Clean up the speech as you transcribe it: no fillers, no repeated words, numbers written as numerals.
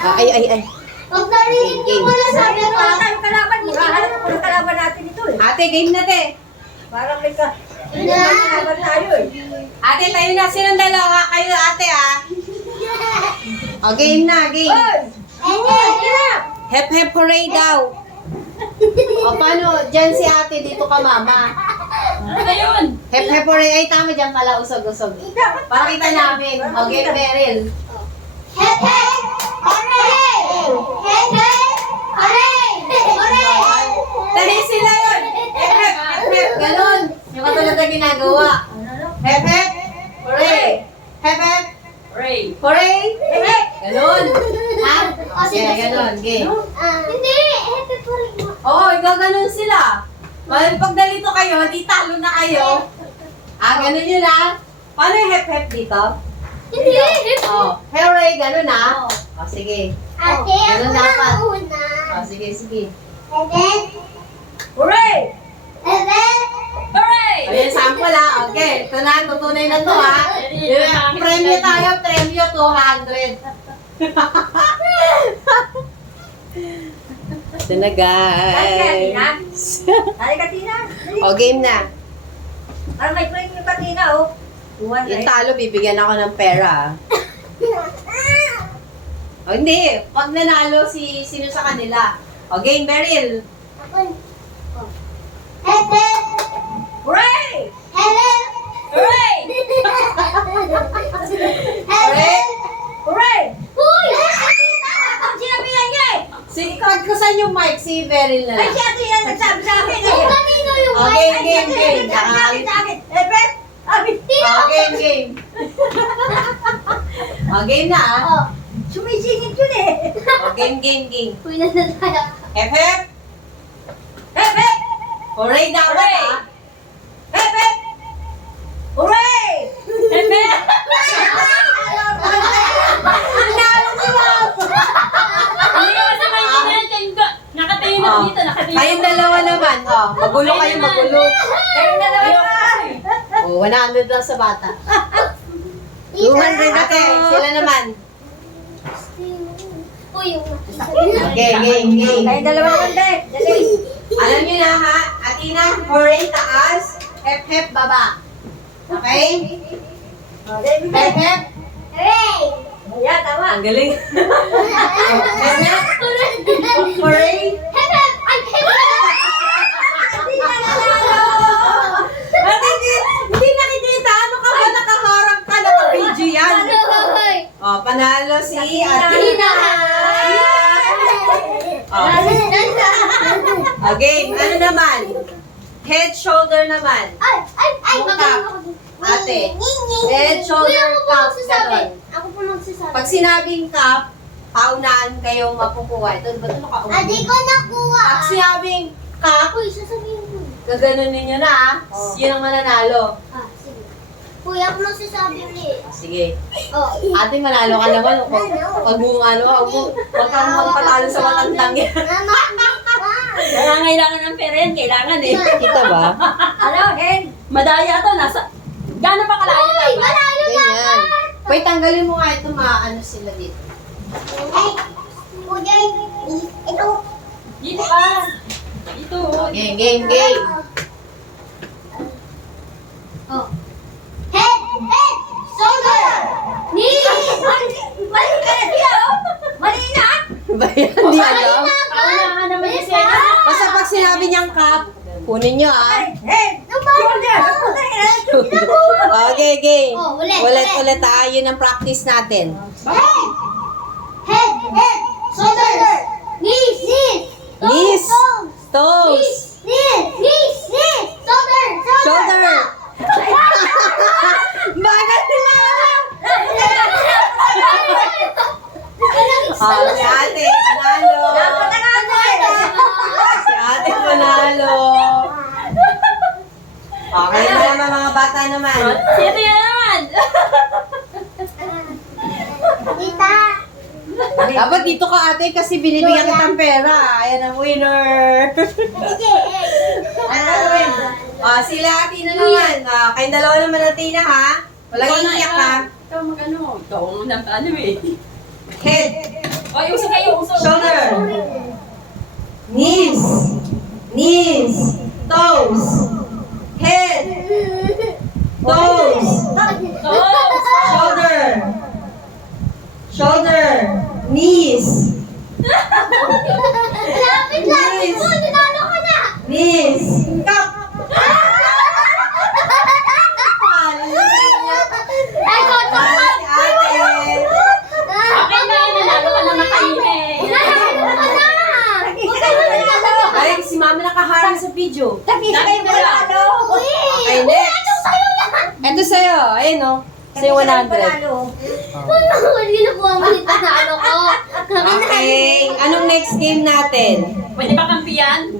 Ay. Pag narinig Game. mo wala sabi Wala pa. tayong kalaban. Makahanap ako ng kalaban natin ito eh. Ate, game na te. Parang may kalaban tayo eh. Ate, tayo na. Sinong dalawa? Kayo ate O, game na, game. Hep hep hooray daw. O, paano? Diyan si ate, dito ka mama. Ano ba yun? Hep hep hooray. Ay, tama dyan pala. Usog. Para kita namin. O, game Beryl. Hep hep! Hooray! Hep hep! Hooray! Hooray! Tahi sila yun. Hep hep. Ganon. Yung katulad na ginagawa. Hep hep. Hooray. Hep hep. Ray. Hooray. Hep hep. Ganon. Ha? O, sige, Ganon. Game. Hindi! Hep hep hooray mo. Oo, gaganon sila. Pag nalito kayo, di talo na kayo. Ganon yun Paano yung hep-hep dito? Hindi! Hep Hooray, ganon sige. Ate, ako Ganun na dapat. una. Sige. And then, Hooray! and then, Hooray! Ayan, sample Okay, ito na, tutunay na to Premyo tayo, premyo 200. Ito na guys. Dali ka, Tina. O, game na. Parang may friend yung katina, oh. Yung talo, bibigyan ako ng pera. O, hindi. Pag nanalo, sino sa kanila. O, game, Beryl. ako. And then, Hooray! and then, Hooray! and then, Hooray! Uy! Sinabihan niya eh. Pag saan yung mic, si Beryl na Ay, lang. si Ate yan nagsabi sa akin Kung eh. kanino yung O, mic? game. Nagsabi sa akin, sa akin. Eh, Beth! Sabi, O, game. O, game na Oh, sumisingit yun eh. O, game. uy, nasa tayo. Hep. Eh, Beth! Hooray daw Hooray! Eh, Beth! Hooray! Pepe! Hindi ka kasi maintindihan kayo. Nakatayo na Oh. dito, nakatayo. Kayong dalawa naman. Magulo kayo, magulo. Kayo na naman Ayaw na. kasi. 100 lang sa bata. 200 ate. Sila naman. Uy, yung Game. Kayong dalawa naman, Beth. Dali. Alam niyo na ha, Atina, hooray taas, hep baba. Okay? Hep. Hooray! Ayan, tama. Ang galing. Hep. Hooray. Hep hep! Ay, hep hep! Ate, hindi nakikita. Ano ka ba? Nakaharap ka. Naka-video yan. Hoy! Panalo si Atina. Tina! Game. Ano naman? Head, shoulder naman. Ay, magaling ako dito. Ate. Nging. Head, shoulder, Uy, ako po cup. magsasabi. Ganon. Ako po magsasabi. Pag sinabing cup, kaunaan kayong mapukuha. Ito, ba't ito nakaupo? Adi ko nakuha. Pag sinabing cup, Uy, sasabihin ko. gaganon ninyo na Yun ang mananalo. Sige. Uy, ako magsasabi ulit. Sige. Oh. Ate, manalo ka naman. Pag mo huwag kang magpatalo sa matandang yan. Mama. Nangangailangan ng pera yan, kailangan eh. Kita ba? Ano, Hen? Madaya to, nasa... Gano'n pa kalayo Uy, dapat? malayo Ganyan. Wait, tanggalin mo nga ito, maano sila dito. Ay, kuya, ito. Dito ka. Dito. Game. Oh. Head, shoulder, knees. Mali ka na siya, oh. Mali na. Ba yan? Hindi alam. Paunahan naman si Sena. Basta pag sinabi niyang cup, kunin niyo Hen! Shoulder! Okay, game. Oh, ulit. Ulit Yun ang practice natin. Head, shoulder, knees, Knees. Toes. knees, shoulder, Shoulder. Bagal nila. Si ate, panalo. Dapat na nga ako eh. Si ate, panalo. Okay naman mga bata naman. Sino yan naman? Tita. Dapat dito ka ate kasi binibigyan kitang pera. Ayan ang winner. Sige. Sila Tina naman. Kayong dalawa naman ang Tina ha. Walang Ikaw na, iiyak ha. Ikaw mag-ano. Ikaw ang ano eh. Head. O Ay, uso kayo, uso. Shoulder. Knees. Knees. Toes. Head. Toes. Toes. Shoulder. Shoulder. Knees. Lapit lang. Knees. Tinalo ka na. Knees. Cup. Ay, koto. Si ate. Okay na yun, nanalo ka na makainin. Ay, si mami nakaharang sa video. Tapos kayo panalo. Okay, next. Ito sa'yo. Ayun, no? Sa'yo 100. Hindi na po ang malit na ano ko. Okay. Anong next game natin? Pwede ba kampiyan?